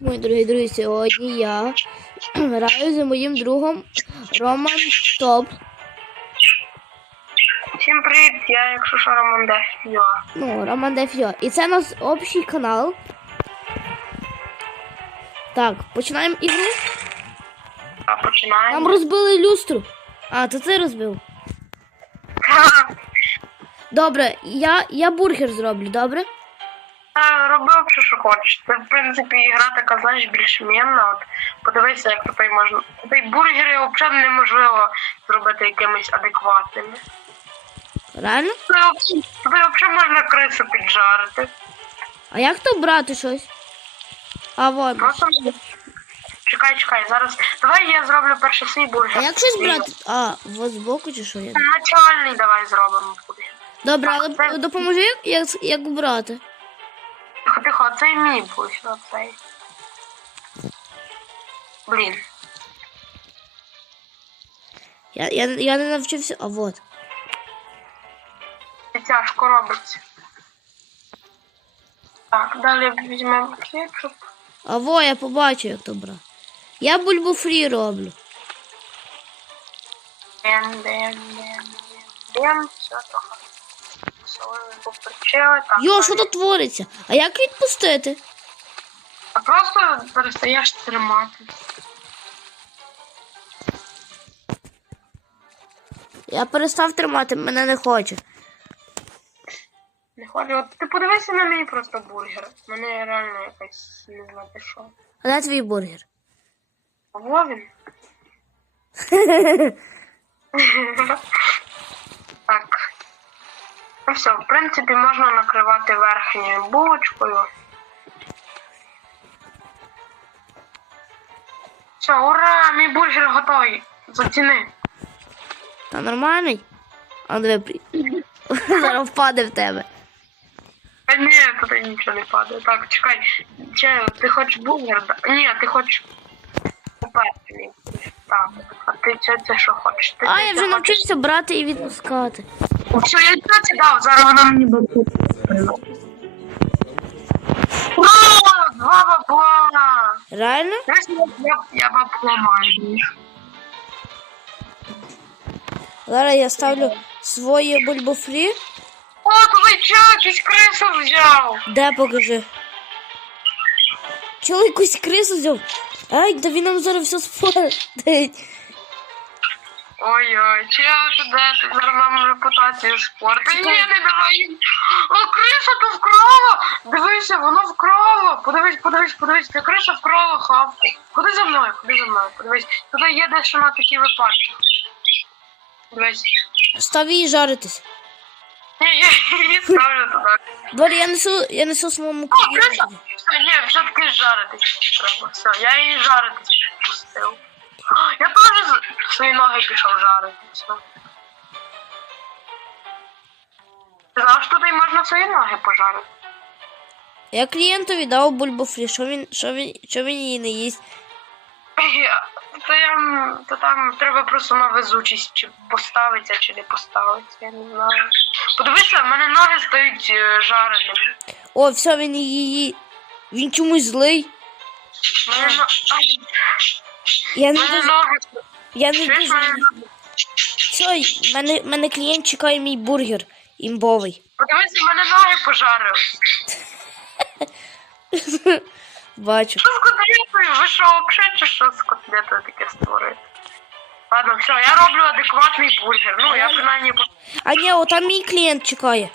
Мої дорогі друзі, сьогодні я граю з моїм другом Роман Топ. Всім привіт, я якщо що Роман Дефіо. Ну, Роман Дефіо. І це наш общий канал. Так, починаємо ігру. А починаємо. Нам розбили люстру. А, то ти розбив. Добре, я, я бургер зроблю, добре? Та роби все, що хочеш. Це, в принципі, ігра така, знаєш, більш м'ємна. От подивися, як тут можна. Та й бургери взагалі неможливо зробити якимись адекватними. Реально? Тут взагалі можна крису піджарити. А як то брати щось? А вот. Просто чекай, чекай, зараз. Давай я зроблю перший свій бургер. А як щось брати? А, вот збоку чи що я? Начальний давай зробимо. Добре, але допоможи, як, як брати. Тихо, цей мій бургер, оцей. Блін. Я, я, я не навчився. А вот. Це тяжко робиться. Так, далі візьмемо кетчуп. А во, я побачу, як то брати. Я бульбу фрі роблю. Дем, дем, дем, дем, дем. Все, трохи. Поперчили. Йо, що тут твориться? А як відпустити? А просто перестаєш тримати. Я перестав тримати, мене не хоче. Не хочу. От ти подивися на мій просто бургер. Мене реально якась не знати що. А де твій бургер? Во він. Ну все, в принципі, можна накривати верхньою булочкою. Все, ура! Мій бургер готовий. Заціни. Та нормальний? А диви, при- зараз впаде в тебе. Та ні, тут нічого не падає. Так, чекай. Че, ти хочеш бургер? Ні, ти хочеш Так. А ти це, це що хочеш? Ти, А, ти я вже навчився брати і відпускати. Все, я це дав, зараз вона мені буде. О, два бабла! Реально? Я, я, я бабло маю. Зараз я ставлю своє бульбу фрі. О, тут чо, крису взяв. Де покажи? Якусь крису взяв? Ай, да він нам зараз все спортить. Ой-ой, чи я туди, ти зараз нам репутацію спорту. Ні, не давай. О, криса то вкрала. Дивися, воно вкрала. Подивись, подивись, подивись, ця криса вкрала хавку. Ходи за мною, ходи за мною, подивись. Туди є дещо на такі випадки. Дивись. Став її жаритись. Я її ставлю туди. Добре, я несу, я несу своєму О, криса! клієнту. Все, ні, все-таки жаритись треба. Все, я її жаритись пустив. Я теж з- свої ноги пішов жарити. Все. Ти знав, що тут і можна свої ноги пожарити? Я клієнтові дав бульбу фрі. Що він, що він, що він її не їсть? Я- То, я, то там треба просто на везучість, чи поставиться, чи не поставиться, я не знаю. Подивися, в мене ноги стають е, жареними. О, все, він її. Він чомусь злий. В Мене, но- Ай, Я в не мене дуже. ноги. Я не Чуєш, в мене ноги? Все, мене, мене клієнт чекає мій бургер імбовий. Подивися, в мене ноги пожарили. Бачу. Що з котлетою? Ви що, взагалі, чи що з котлетою таке створити? Ладно, все, я роблю адекватний бургер. Ну, я принаймні по- А ні, о, там мій клієнт чекає.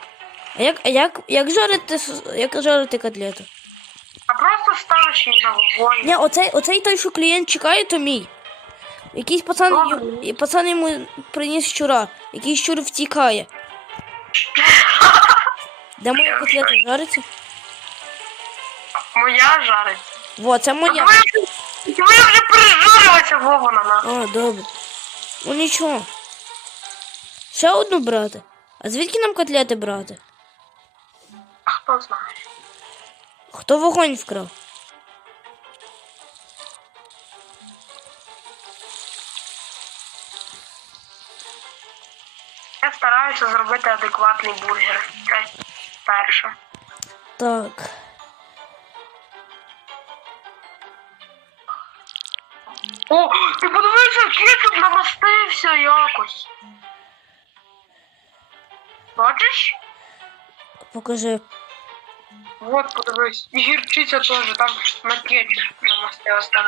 А як, а як, як жарити, як жарити котлету? А просто ставиш її на вогонь. Ні, оцей, оцей той, що клієнт чекає, то мій. Якийсь пацан, і пацан йому приніс щура. Якийсь щур втікає. Де моя котлета жариться? Моя жарить. Во, це моя. Твоя вже пережарилася Вована на. А, добре. Ну нічого. Ще одну брати. А звідки нам котлети брати? А хто знає? Хто вогонь вкрав? Я стараюся зробити адекватний бургер. Це перше. Так. О, ти подивися, кетчуп намастився якось. Бачиш? Покажи. Вот, подивись. І гірчиця теж там на кетчуп намастилась, там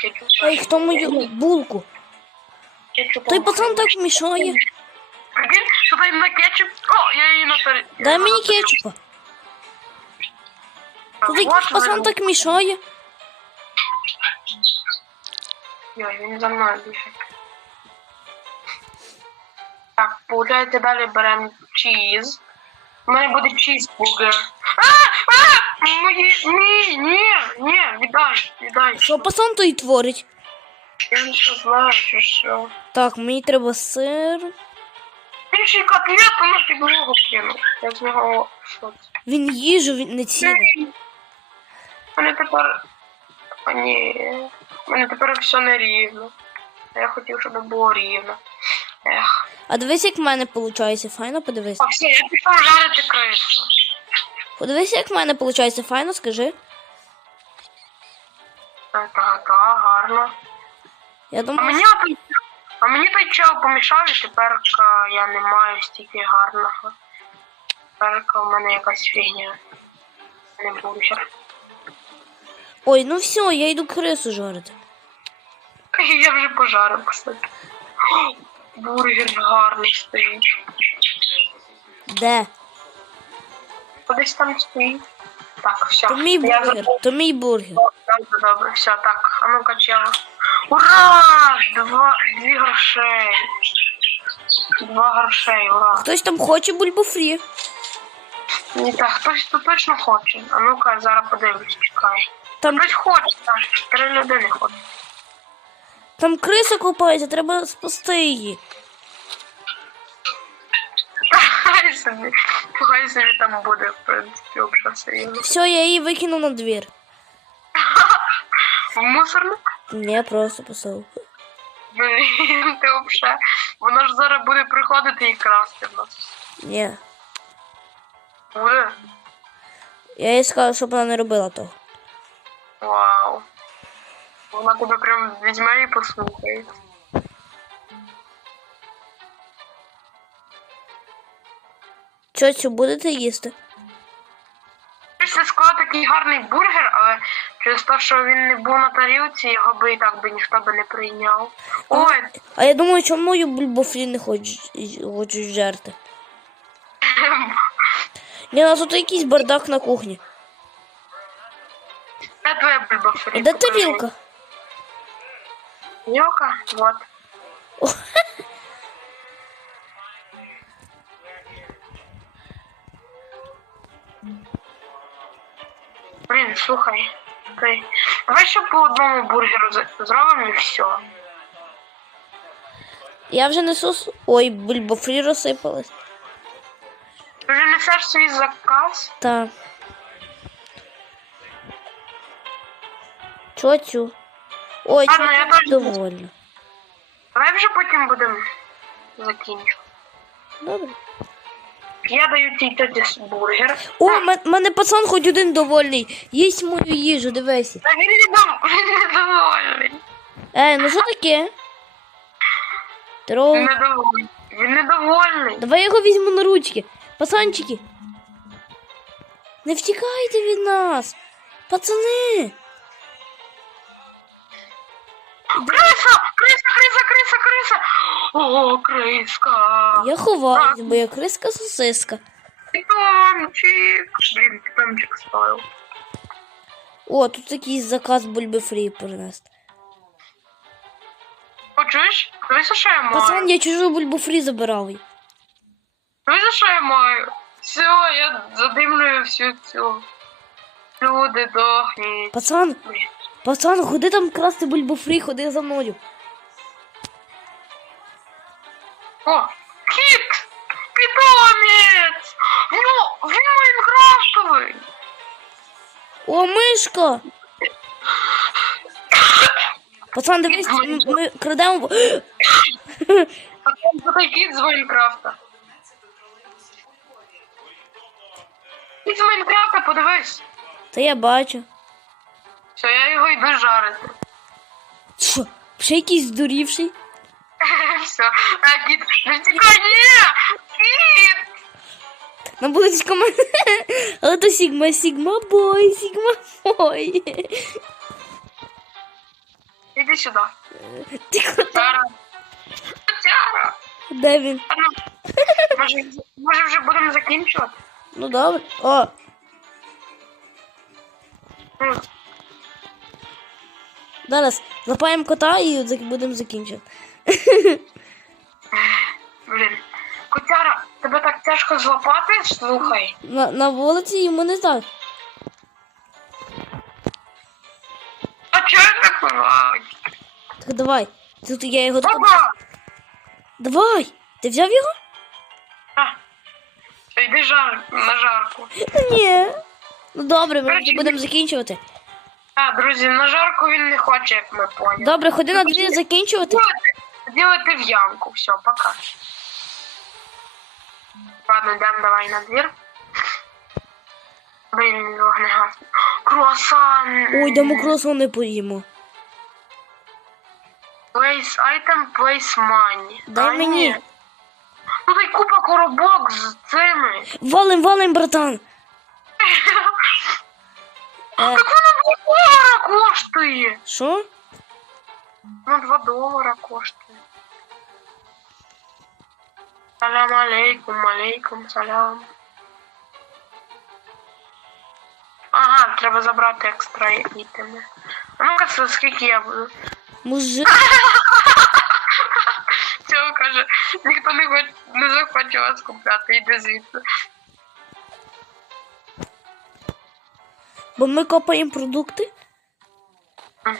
кетчуп. Ей, хто мою булку? Кетчупом Той пацан так мішає. Що там на кетчуп. О, я її на тарі- Дай мені кетчупа. Вот пацан так мішає. Йой, він за мною бігає. Так, получається, далі беремо чіз. У мене буде чізбургер. А! А! Мої... Ні, ні, ні, віддай, віддай. Що пацан той творить? Він що знає, що що. Так, мені треба сир. Він ще й котлету на підлогу кинув. Я з нього що? Він їжу він не цінить. Мене тепер. А ні. У мене тепер все не рівно. Я хотів, щоб було рівно. Ех. А дивись, як в мене виходить. Файно подивись. А все, я пішов жарити крису. Подивись, як в мене виходить. Файно, скажи. Так, так, гарно. Я А думаю, мені, той- а мені той чел помішав, і тепер е, я не маю стільки гарного. Тепер в мене якась фігня. Не бургер. Ой, ну все, я йду крису жарити. Я вже пожарив, кстати. Бургер гарний стоїть. Де? Кудись там стоїть. Так, все. То мій Я бургер, забув. то мій бургер. Добре, добре, все, так. А ну-ка, чел. Ура! Два, дві грошей. Два грошей, ура. Хтось там хоче бульбофрі. Ні, так, хтось тут точно хоче. А ну-ка, зараз подивлюсь, чекай. Там, Хтось хоче, так. Три людини хочуть. там криса копається, треба спасти її. Хай собі, хай собі там буде, в принципі, вже все я її викинув на двір. В мусорник? Не, просто поставив. Блін, ти взагалі. Воно ж зараз буде приходити і красти в нас. Ні. Буде? Я їй сказав, щоб вона не робила того. Вау. Вона тебе прям візьме і послухає. Чоцю, будете їсти? Після сказав такий гарний бургер, але через те, що він не був на тарілці, його би і так би ніхто би не прийняв. Ой, А я думаю, чому мою бульбофрі не хочуть, хочуть жерти? Ні, у нас тут якийсь бардак на кухні. Де твоя бульба фрі? А де тарілка? Тарілка? Вот. Блін, слухай. Ти... Давай ще по одному бургеру з- зробимо і все. Я вже несу. с- Ой, бульбофрі розсипалась. Ти вже несеш свій заказ? Та. Чоцю. Ой, Ладно, я чоцю теж довольна. Давай вже потім будемо закінчувати. Добре. Я даю цій тоді бургер. О, м- мене пацан хоч один довольний. Їсть мою їжу, дивися. Та він не дов- він недовольний. Ей, ну що таке? Він недовольний. Він недовольний. Давай я його візьму на ручки. Пацанчики. Не втікайте від нас. Пацани. Криса! Криса, криса, криса, криса! О, криска! Я ховаюсь, бо я криска сосиска. Питомчик! Блін, питомчик ставив. О, тут якийсь заказ бульби фрі принести. Почуєш? Дивися, що я маю. Пацан, я чужу бульбу фрі забирав. Дивися, що я маю. Все, я задимлюю всю цю. Люди дохніть. Пацан, Блін. Пацан, ходи там красти бульбу фрі, ходи за мною. О, кіт! Питомець! Ну, він майнкрафтовий! О, мишка! Пацан, дивись, ми крадемо. А там такий кіт з Майнкрафта. Кіт з Майнкрафта, подивись. Та я бачу. Все, я його йду жарити. Що? Ще якийсь здурівший? Все, а, кіт, не втікай, ні! Кіт! Нам будуть команди. Але то Сігма, Сігма бой, Сігма бой. Іди сюди. Ти куди? Тара. Тара. Де він? А ну, Може, може вже будемо закінчувати? Ну добре. О, Ну, зараз запаємо кота і будемо закінчувати. Блін. Котяра, тебе так тяжко злопати? Слухай. На, на вулиці йому не так. А чого так давай. Тут я його. Опа! Давай! Ти взяв його? А, йди жар, на жарку. Ні. Ну добре, ми будемо закінчувати. А, друзі, на жарку він не хоче, як ми поняли. Добре, ходи на двір закінчувати. Делайте в ямку, все, пока. Ладно, йдемо давай на двір. Блін, вогне гасне. Круасан! Ой, дамо кросони поїмо. Place item, place money. Дай А, мені. ні. Ну дай купа коробок з цими. Валим, валим, братан. Е, Так воно 2 долара коштує. що? Ну, 2 долара коштує. Салям алейкум, алейкум, салям. Ага, треба забрати екстра ітеми. А ну-ка, скільки я буду? Мужик. Цього каже, ніхто не, хоч, не захоче вас купляти, йди звідси. Бо ми копаємо продукти, Угу.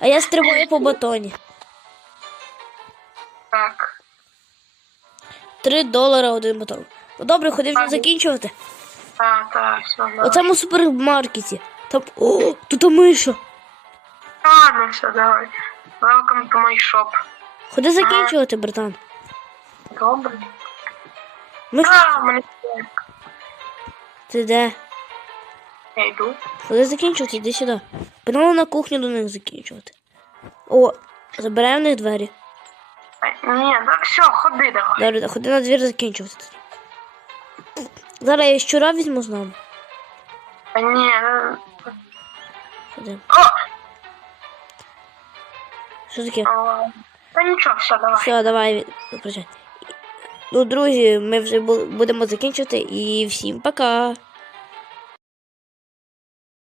а я стрибаю по батоні. Так. Три долара один батон. Ну добре, ходи вже Ага. закінчувати. Так, так, все, У давай. цьому супермаркеті. Там. О, тут миша. Ладно, все, давай. Welcome to my shop. Ходи закінчувати, братан. Добре. Ну що, А, мене стрік. ти де? Я йду. Ходи закінчувати, іди сюди. Погнали на кухню до них закінчувати. О, забираємо в них двері. Ні, так все, ходи давай. Добре, ходи на двір закінчувати. Зараз я щура візьму з нами. А, ні, ну, Ходи. О! Що таке? Та нічого, все, давай. Все, давай. Ну, друзі, ми вже бу- будемо закінчувати і всім пока.